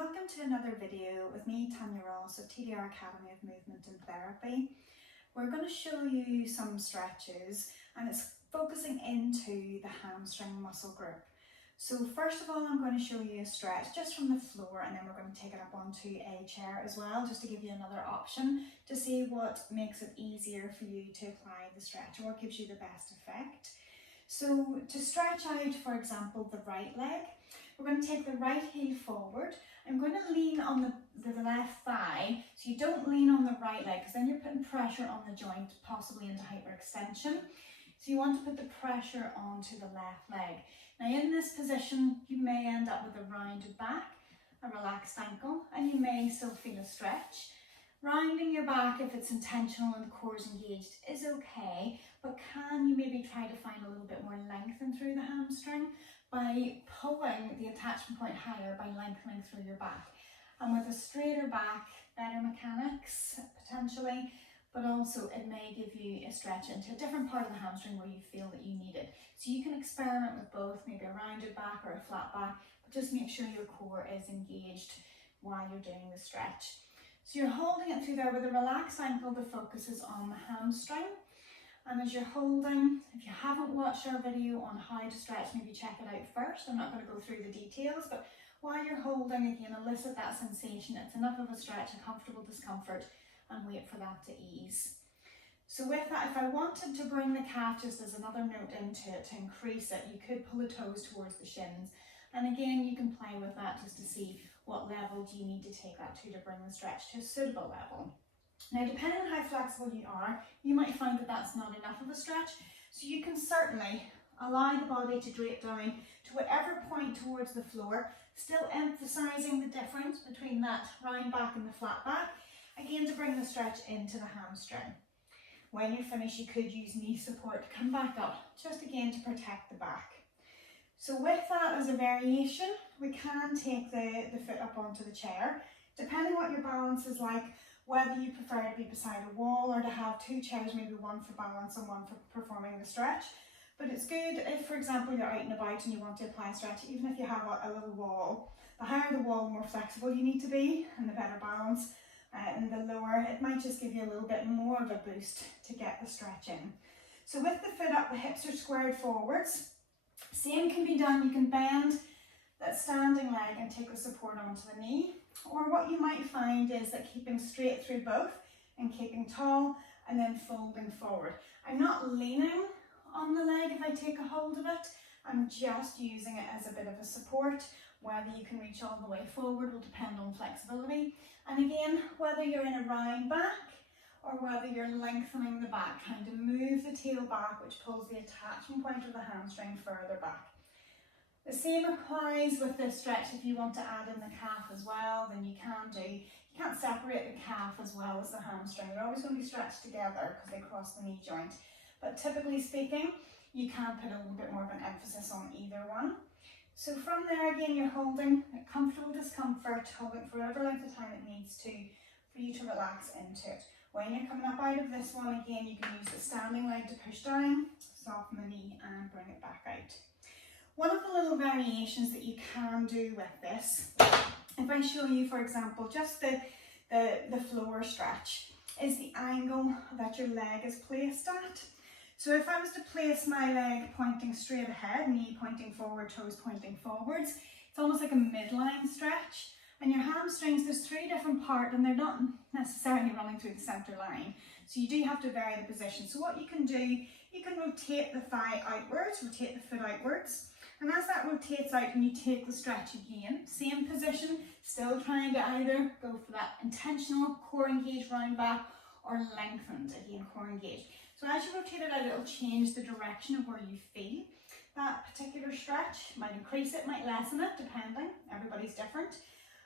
welcome to another video with me, Tanya Ross of TDR Academy of Movement and Therapy. We're going to show you some stretches and it's focusing into the hamstring muscle group. So first of all, I'm going to show you a stretch just from the floor, and then we're going to take it up onto a chair as well, just to give you another option to see what makes it easier for you to apply the stretch or what gives you the best effect. So to stretch out, for example, the right leg, we're going to take the right heel forward. I'm going to lean on the left thigh, so you don't lean on the right leg because then you're putting pressure on the joint, possibly into hyperextension. So you want to put the pressure onto the left leg. Now in this position, you may end up with a rounded back, a relaxed ankle, and you may still feel a stretch. Rounding your back, if it's intentional and the core is engaged, is okay, but can you maybe try to find a little bit more lengthen through the hamstring by pulling the attachment point higher by lengthening through your back. And with a straighter back, better mechanics potentially, but also it may give you a stretch into a different part of the hamstring where you feel that you need it. So you can experiment with both, maybe a rounded back or a flat back, but just make sure your core is engaged while you're doing the stretch. So you're holding it through there with a relaxed ankle. The focus is on the hamstring. And as you're holding, if you haven't watched our video on how to stretch, maybe check it out first. I'm not going to go through the details, but while you're holding, again, elicit that sensation. It's enough of a stretch, a comfortable discomfort, and wait for that to ease. So with that, if I wanted to bring the calf just as another note into it to increase it, you could pull the toes towards the shins. And again, you can play with that just to see what level do you need to take that to bring the stretch to a suitable level. Now, depending on how flexible you are, you might find that that's not enough of a stretch. So you can certainly allow the body to drape down to whatever point towards the floor, still emphasising the difference between that round back and the flat back, again to bring the stretch into the hamstring. When you're finished, you could use knee support to come back up, just again to protect the back. So with that as a variation, we can take the foot up onto the chair, depending what your balance is like, whether you prefer to be beside a wall or to have two chairs, maybe one for balance and one for performing the stretch. But it's good if, for example, you're out and about and you want to apply a stretch, even if you have a little wall. The higher the wall, the more flexible you need to be and the better balance. And the lower, it might just give you a little bit more of a boost to get the stretch in. So with the foot up, the hips are squared forwards. Same can be done, you can bend that standing leg and take the support onto the knee. Or what you might find is that keeping straight through both and keeping tall and then folding forward. I'm not leaning on the leg if I take a hold of it, I'm just using it as a bit of a support. Whether you can reach all the way forward will depend on flexibility. And again, whether you're in a round back or whether you're lengthening the back, trying to move the tail back, which pulls the attachment point of the hamstring further back. The same applies with this stretch. If you want to add in the calf as well, then you can do. You can't separate the calf as well as the hamstring. They're always going to be stretched together because they cross the knee joint. But typically speaking, you can put a little bit more of an emphasis on either one. So from there, again, you're holding a comfortable discomfort, holding for whatever length of time it needs to for you to relax into it. When you're coming up out of this one, again, you can use the standing leg to push down, soften the knee and bring it back out. One of the little variations that you can do with this, if I show you, for example, just the floor stretch, is the angle that your leg is placed at. So if I was to place my leg pointing straight ahead, knee pointing forward, toes pointing forwards, it's almost like a midline stretch. And your hamstrings, there's three different parts and they're not necessarily running through the centre line. So you do have to vary the position. So what you can do, you can rotate the thigh outwards, rotate the foot outwards. And as that rotates out and you take the stretch again, same position, still trying to either go for that intentional core engaged round back or lengthened, again, core engaged. So as you rotate it out, it'll change the direction of where you feel that particular stretch. Might increase it, might lessen it, depending. Everybody's different.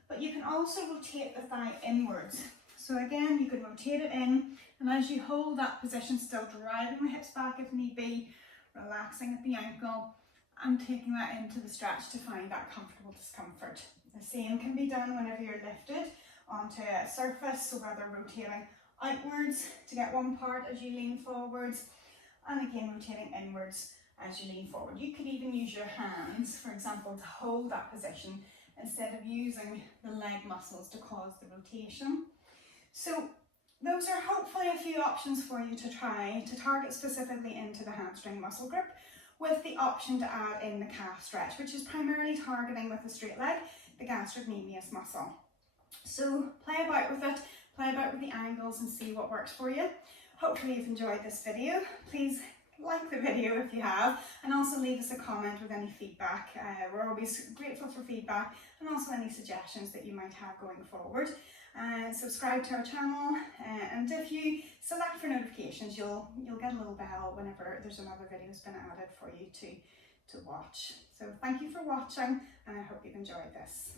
But you can also rotate the thigh inwards. So again, you can rotate it in, and as you hold that position, still driving the hips back if need be, relaxing at the ankle, and taking that into the stretch to find that comfortable discomfort. The same can be done whenever you're lifted onto a surface, so whether rotating outwards to get one part as you lean forwards, and again rotating inwards as you lean forward. You could even use your hands, for example, to hold that position instead of using the leg muscles to cause the rotation. So those are hopefully a few options for you to try to target specifically into the hamstring muscle group, with the option to add in the calf stretch, which is primarily targeting with the straight leg, the gastrocnemius muscle. So play about with it, play about with the angles and see what works for you. Hopefully you've enjoyed this video. Please like the video if you have, and also leave us a comment with any feedback. We're always grateful for feedback, and also any suggestions that you might have going forward. Subscribe to our channel, and if you select for notifications, you'll get a little bell whenever there's another video has been added for you to watch. So thank you for watching, and I hope you've enjoyed this.